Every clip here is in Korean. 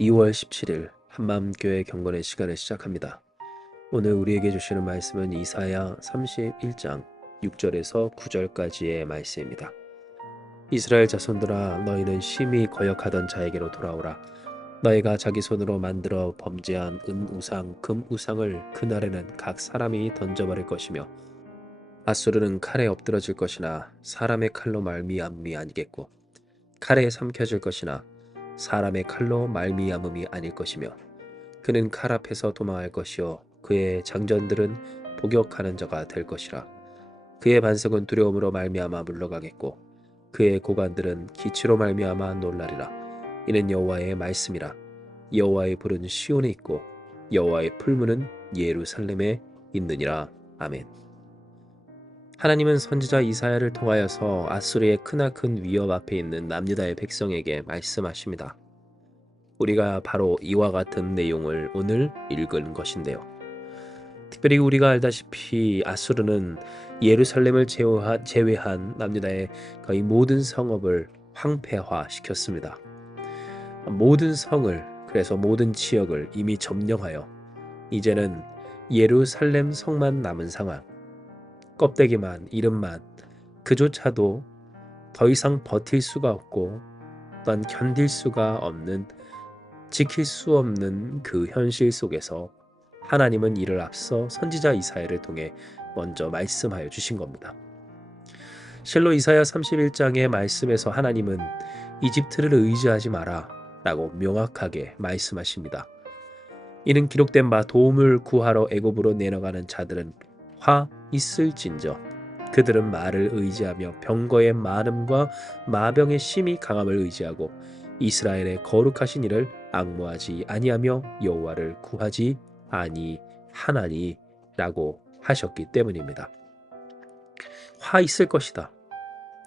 2월 17일 한마음교회 경건의 시간을 시작합니다. 오늘 우리에게 주시는 말씀은 이사야 31장 6절에서 9절까지의 말씀입니다. 이스라엘 자손들아, 너희는 심히 거역하던 자에게로 돌아오라. 너희가 자기 손으로 만들어 범죄한 은우상, 금우상을 그날에는 각 사람이 던져버릴 것이며 아수르는 칼에 엎드러질 것이나 사람의 칼로 말미암음이 아니겠고 칼에 삼켜질 것이나 사람의 칼로 말미암음이 아닐 것이며 그는 칼 앞에서 도망할 것이요 그의 장전들은 복역하는 자가 될 것이라. 그의 반석은 두려움으로 말미암아 물러가겠고 그의 고관들은 기치로 말미암아 놀라리라. 이는 여호와의 말씀이라. 여호와의 불은 시온에 있고 여호와의 풀무는 예루살렘에 있느니라. 아멘. 하나님은 선지자 이사야를 통하여서 아수르의 크나큰 위협 앞에 있는 남유다의 백성에게 말씀하십니다. 우리가 바로 이와 같은 내용을 오늘 읽은 것인데요. 특별히 우리가 알다시피 아수르는 예루살렘을 제외한 남유다의 거의 모든 성읍을 황폐화시켰습니다. 모든 성을, 그래서 모든 지역을 이미 점령하여 이제는 예루살렘 성만 남은 상황, 껍데기만, 이름만, 그조차도 더 이상 버틸 수가 없고 또한 견딜 수가 없는, 지킬 수 없는 그 현실 속에서 하나님은 이를 앞서 선지자 이사야를 통해 먼저 말씀하여 주신 겁니다. 실로 이사야 31장의 말씀에서 하나님은 이집트를 의지하지 마라 라고 명확하게 말씀하십니다. 이는 기록된 바 도움을 구하러 애굽으로 내려가는 자들은 화 있을진저 그들은 말을 의지하며 병거의 많음과 마병의 심히 강함을 의지하고 이스라엘의 거룩하신 이를 앙모하지 아니하며 여호와를 구하지 아니하나니 라고 하셨기 때문입니다. 화 있을 것이다.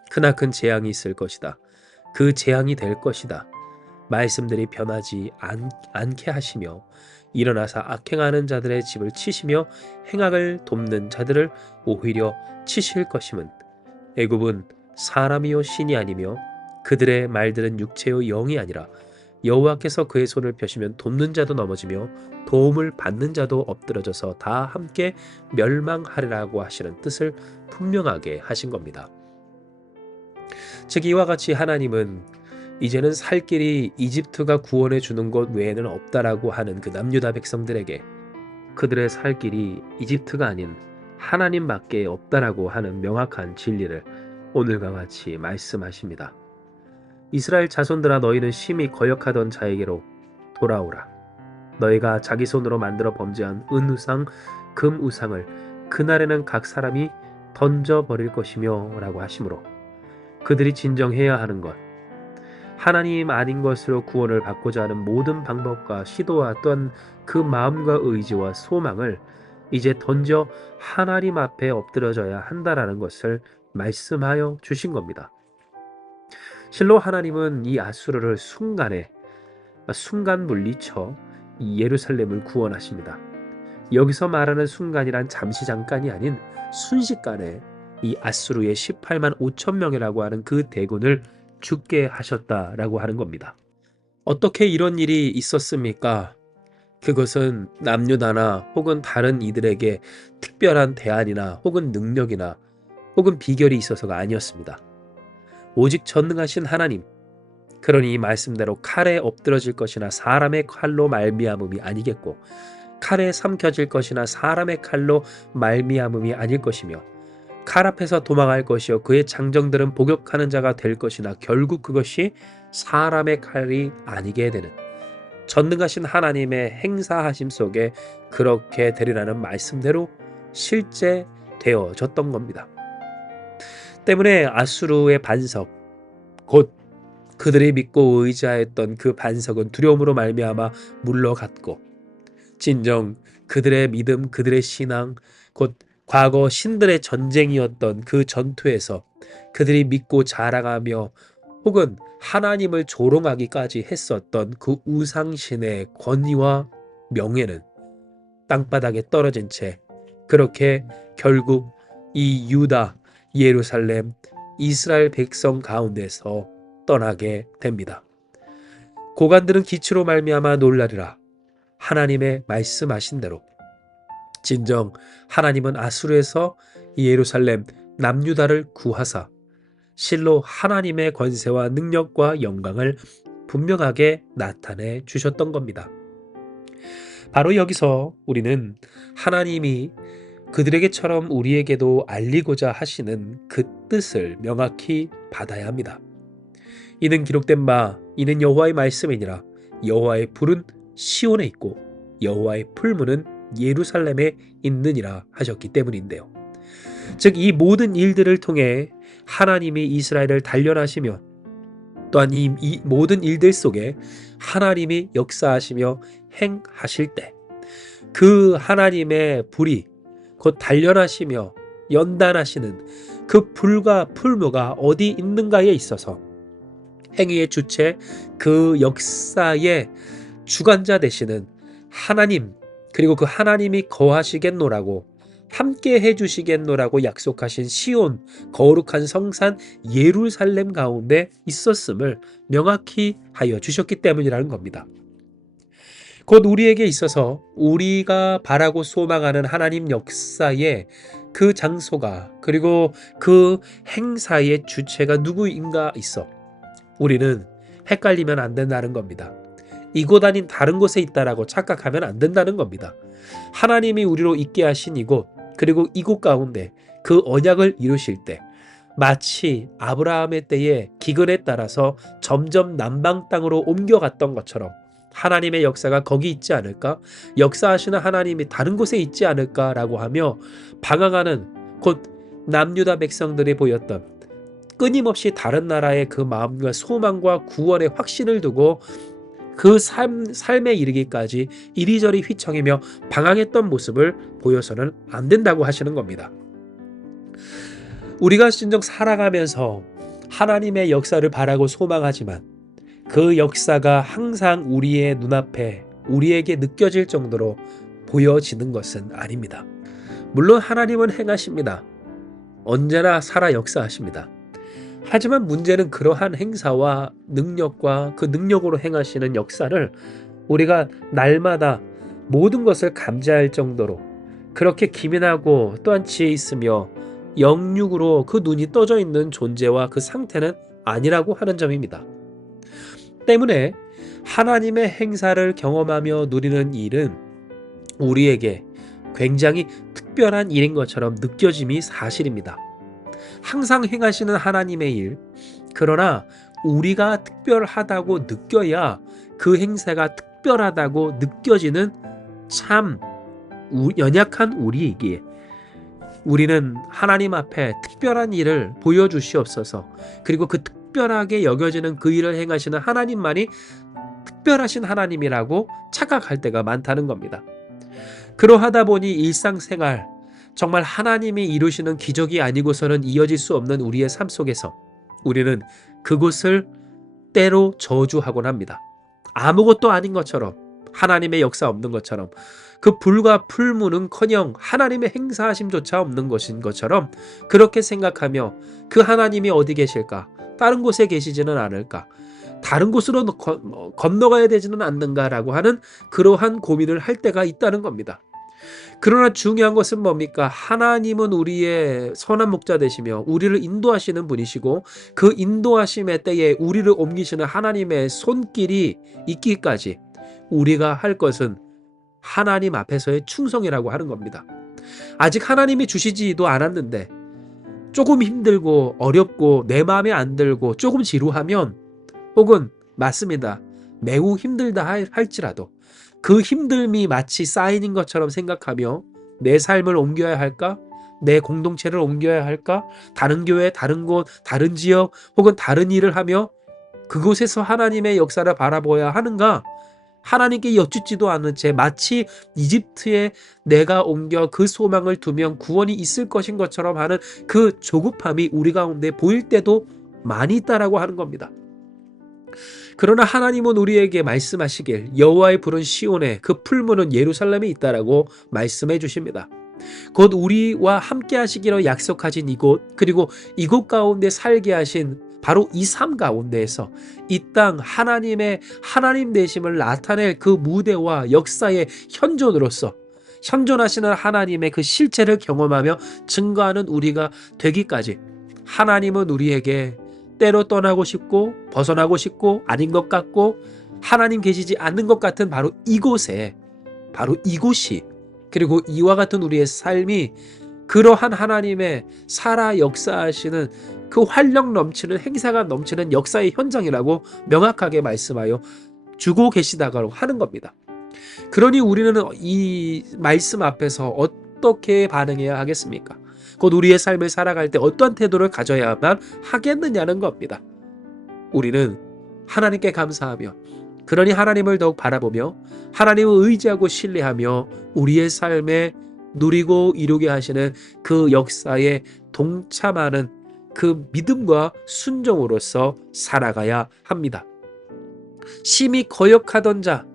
크나큰 재앙이 있을 것이다. 그 재앙이 될 것이다. 말씀들이 변하지 않게 하시며 일어나서 악행하는 자들의 집을 치시며 행악을 돕는 자들을 오히려 치실 것임은 애굽은 사람이요 신이 아니며 그들의 말들은 육체요 영이 아니라 여호와께서 그의 손을 펴시면 돕는 자도 넘어지며 도움을 받는 자도 엎드러져서 다 함께 멸망하리라고 하시는 뜻을 분명하게 하신 겁니다. 즉 이와 같이 하나님은 이제는 살 길이 이집트가 구원해 주는 것 외에는 없다라고 하는 그 남유다 백성들에게 그들의 살 길이 이집트가 아닌 하나님밖에 없다라고 하는 명확한 진리를 오늘과 같이 말씀하십니다. 이스라엘 자손들아, 너희는 심히 거역하던 자에게로 돌아오라. 너희가 자기 손으로 만들어 범죄한 은우상, 금우상을 그날에는 각 사람이 던져버릴 것이며 라고 하시므로 그들이 진정해야 하는 것, 하나님 아닌 것으로 구원을 받고자 하는 모든 방법과 시도와 또한 그 마음과 의지와 소망을 이제 던져 하나님 앞에 엎드려져야 한다라는 것을 말씀하여 주신 겁니다. 실로 하나님은 이 아수르를 순간 물리쳐 예루살렘을 구원하십니다. 여기서 말하는 순간이란 잠시 잠깐이 아닌 순식간에 이 아수르의 18만 5천 명이라고 하는 그 대군을 죽게 하셨다라고 하는 겁니다. 어떻게 이런 일이 있었습니까? 그것은 남유다나 혹은 다른 이들에게 특별한 대안이나 혹은 능력이나 혹은 비결이 있어서가 아니었습니다. 오직 전능하신 하나님, 그러니 이 말씀대로 칼에 엎드러질 것이나 사람의 칼로 말미암음이 아니겠고 칼에 삼켜질 것이나 사람의 칼로 말미암음이 아닐 것이며 칼 앞에서 도망할 것이요 그의 장정들은 복역하는 자가 될 것이나 결국 그것이 사람의 칼이 아니게 되는 전능하신 하나님의 행사하심 속에 그렇게 되리라는 말씀대로 실제 되어졌던 겁니다. 때문에 아수르의 반석, 곧 그들이 믿고 의지하였던 그 반석은 두려움으로 말미암아 물러갔고 진정 그들의 믿음, 그들의 신앙, 곧 과거 신들의 전쟁이었던 그 전투에서 그들이 믿고 자랑하며 혹은 하나님을 조롱하기까지 했었던 그 우상신의 권위와 명예는 땅바닥에 떨어진 채 그렇게 결국 이 유다, 예루살렘, 이스라엘 백성 가운데서 떠나게 됩니다. 고관들은 기치로 말미암아 놀라리라. 하나님의 말씀하신 대로 진정 하나님은 아수르에서 예루살렘 남유다를 구하사 실로 하나님의 권세와 능력과 영광을 분명하게 나타내 주셨던 겁니다. 바로 여기서 우리는 하나님이 그들에게처럼 우리에게도 알리고자 하시는 그 뜻을 명확히 받아야 합니다. 이는 기록된 바 이는 여호와의 말씀이니라. 여호와의 불은 시온에 있고 여호와의 풀무는 예루살렘에 있느니라 하셨기 때문인데요. 즉 이 모든 일들을 통해 하나님이 이스라엘을 단련하시며 또한 이 모든 일들 속에 하나님이 역사하시며 행하실 때 그 하나님의 불이 곧 단련하시며 연단하시는 그 불과 풀무가 어디 있는가에 있어서 행위의 주체, 그 역사의 주관자 되시는 하나님, 그리고 그 하나님이 거하시겠노라고 함께 해주시겠노라고 약속하신 시온, 거룩한 성산 예루살렘 가운데 있었음을 명확히 하여 주셨기 때문이라는 겁니다. 곧 우리에게 있어서 우리가 바라고 소망하는 하나님 역사의 그 장소가 그리고 그 행사의 주체가 누구인가 있어 우리는 헷갈리면 안 된다는 겁니다. 이곳 아닌 다른 곳에 있다라고 착각하면 안 된다는 겁니다. 하나님이 우리로 있게 하신 이곳 그리고 이곳 가운데 그 언약을 이루실 때 마치 아브라함의 때에 기근에 따라서 점점 남방 땅으로 옮겨갔던 것처럼 하나님의 역사가 거기 있지 않을까? 역사하시는 하나님이 다른 곳에 있지 않을까라고 하며 방황하는 곧 남유다 백성들이 보였던 끊임없이 다른 나라의 그 마음과 소망과 구원의 확신을 두고 그 삶에 이르기까지 이리저리 휘청이며 방황했던 모습을 보여서는 안 된다고 하시는 겁니다. 우리가 진정 살아가면서 하나님의 역사를 바라고 소망하지만 그 역사가 항상 우리의 눈앞에 우리에게 느껴질 정도로 보여지는 것은 아닙니다. 물론 하나님은 행하십니다. 언제나 살아 역사하십니다. 하지만 문제는 그러한 행사와 능력과 그 능력으로 행하시는 역사를 우리가 날마다 모든 것을 감지할 정도로 그렇게 기민하고 또한 지혜 있으며 영육으로 그 눈이 떠져 있는 존재와 그 상태는 아니라고 하는 점입니다. 때문에 하나님의 행사를 경험하며 누리는 일은 우리에게 굉장히 특별한 일인 것처럼 느껴짐이 사실입니다. 항상 행하시는 하나님의 일, 그러나 우리가 특별하다고 느껴야 그 행사가 특별하다고 느껴지는 참 연약한 우리이기에 우리는 하나님 앞에 특별한 일을 보여주시옵소서. 그리고 그 특별하게 여겨지는 그 일을 행하시는 하나님만이 특별하신 하나님이라고 착각할 때가 많다는 겁니다. 그러하다 보니 일상생활, 정말 하나님이 이루시는 기적이 아니고서는 이어질 수 없는 우리의 삶 속에서 우리는 그곳을 때로 저주하곤 합니다. 아무것도 아닌 것처럼, 하나님의 역사 없는 것처럼, 그 불과 풀무는커녕 하나님의 행사하심조차 없는 것인 것처럼 그렇게 생각하며 그 하나님이 어디 계실까? 다른 곳에 계시지는 않을까? 다른 곳으로 건너가야 되지는 않는가라고 하는 그러한 고민을 할 때가 있다는 겁니다. 그러나 중요한 것은 뭡니까? 하나님은 우리의 선한 목자 되시며 우리를 인도하시는 분이시고 그 인도하심의 때에 우리를 옮기시는 하나님의 손길이 있기까지 우리가 할 것은 하나님 앞에서의 충성이라고 하는 겁니다. 아직 하나님이 주시지도 않았는데 조금 힘들고 어렵고 내 마음에 안 들고 조금 지루하면 혹은 맞습니다. 매우 힘들다 할지라도 그 힘듦이 마치 쌓이는 것처럼 생각하며 내 삶을 옮겨야 할까? 내 공동체를 옮겨야 할까? 다른 교회, 다른 곳, 다른 지역 혹은 다른 일을 하며 그곳에서 하나님의 역사를 바라보아야 하는가? 하나님께 여쭙지도 않은 채 마치 이집트에 내가 옮겨 그 소망을 두면 구원이 있을 것인 것처럼 하는 그 조급함이 우리 가운데 보일 때도 많이 있다라고 하는 겁니다. 그러나 하나님은 우리에게 말씀하시길 여호와의 불은 시온에 그 풀무는 예루살렘에 있다라고 말씀해 주십니다. 곧 우리와 함께 하시기로 약속하신 이곳 그리고 이곳 가운데 살게 하신 바로 이 삶 가운데에서 이 땅 하나님의 하나님 되심을 나타낼 그 무대와 역사의 현존으로서 현존하시는 하나님의 그 실체를 경험하며 증거하는 우리가 되기까지 하나님은 우리에게 때로 떠나고 싶고 벗어나고 싶고 아닌 것 같고 하나님 계시지 않는 것 같은 바로 이곳에 바로 이곳이 그리고 이와 같은 우리의 삶이 그러한 하나님의 살아 역사하시는 그 활력 넘치는 행사가 넘치는 역사의 현장이라고 명확하게 말씀하여 주고 계시다고 하는 겁니다. 그러니 우리는 이 말씀 앞에서 어떻게 반응해야 하겠습니까? 곧 우리의 삶을 살아갈 때 어떠한 태도를 가져야만 하겠느냐는 겁니다. 우리는 하나님께 감사하며 그러니 하나님을 더욱 바라보며 하나님을 의지하고 신뢰하며 우리의 삶에 누리고 이루게 하시는 그 역사에 동참하는 그 믿음과 순종으로서 살아가야 합니다. 심히 거역하던 자,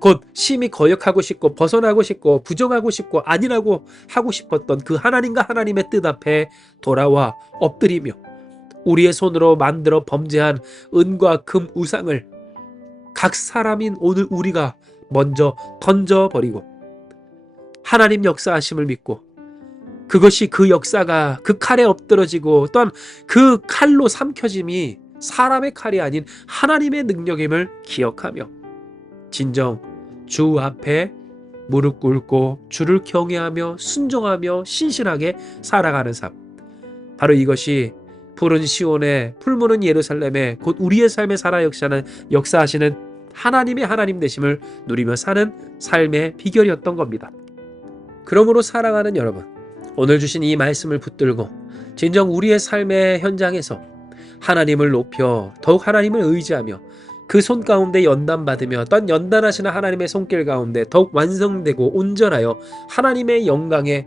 곧 심히 거역하고 싶고 벗어나고 싶고 부정하고 싶고 아니라고 하고 싶었던 그 하나님과 하나님의 뜻 앞에 돌아와 엎드리며 우리의 손으로 만들어 범죄한 은과 금 우상을 각 사람인 오늘 우리가 먼저 던져버리고 하나님 역사하심을 믿고 그것이 그 역사가 그 칼에 엎드러지고 또한 그 칼로 삼켜짐이 사람의 칼이 아닌 하나님의 능력임을 기억하며 진정 주 앞에 무릎 꿇고 주를 경외하며 순종하며 신실하게 살아가는 삶, 바로 이것이 푸른 시온에 풀무는 예루살렘에 곧 우리의 삶에 살아 역사하시는 하나님의 하나님 되심을 누리며 사는 삶의 비결이었던 겁니다. 그러므로 사랑하는 여러분, 오늘 주신 이 말씀을 붙들고 진정 우리의 삶의 현장에서 하나님을 높여 더욱 하나님을 의지하며 그 손 가운데 연단받으며 또한 연단하시는 하나님의 손길 가운데 더욱 완성되고 온전하여 하나님의 영광의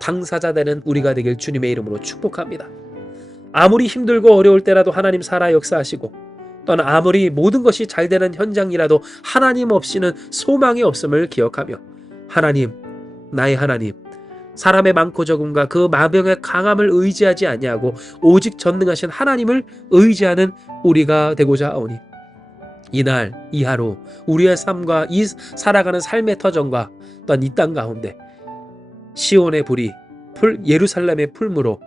당사자 되는 우리가 되길 주님의 이름으로 축복합니다. 아무리 힘들고 어려울 때라도 하나님 살아 역사하시고 또는 아무리 모든 것이 잘 되는 현장이라도 하나님 없이는 소망이 없음을 기억하며 하나님, 나의 하나님, 사람의 많고 적음과 그 마병의 강함을 의지하지 아니하고 오직 전능하신 하나님을 의지하는 우리가 되고자 하오니 이날 이 하루 우리의 삶과 이 살아가는 삶의 터전과 또한 이 땅 가운데 시온의 불이 예루살렘의 풀무로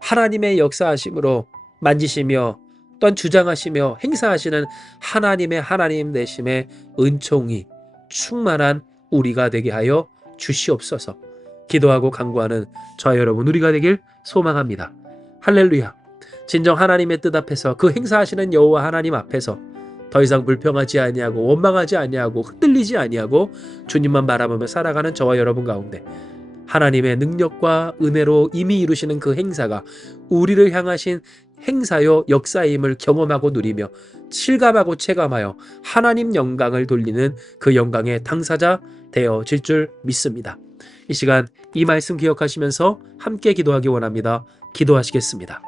하나님의 역사하심으로 만지시며 또한 주장하시며 행사하시는 하나님의 하나님 되심의 은총이 충만한 우리가 되게 하여 주시옵소서. 기도하고 간구하는 저와 여러분 우리가 되길 소망합니다. 할렐루야. 진정 하나님의 뜻 앞에서 그 행사하시는 여호와 하나님 앞에서 더 이상 불평하지 아니하고 원망하지 아니하고 흔들리지 아니하고 주님만 바라보며 살아가는 저와 여러분 가운데 하나님의 능력과 은혜로 이미 이루시는 그 행사가 우리를 향하신 행사요 역사임을 경험하고 누리며 실감하고 체감하여 하나님 영광을 돌리는 그 영광의 당사자 되어질 줄 믿습니다. 이 시간 이 말씀 기억하시면서 함께 기도하기 원합니다. 기도하시겠습니다.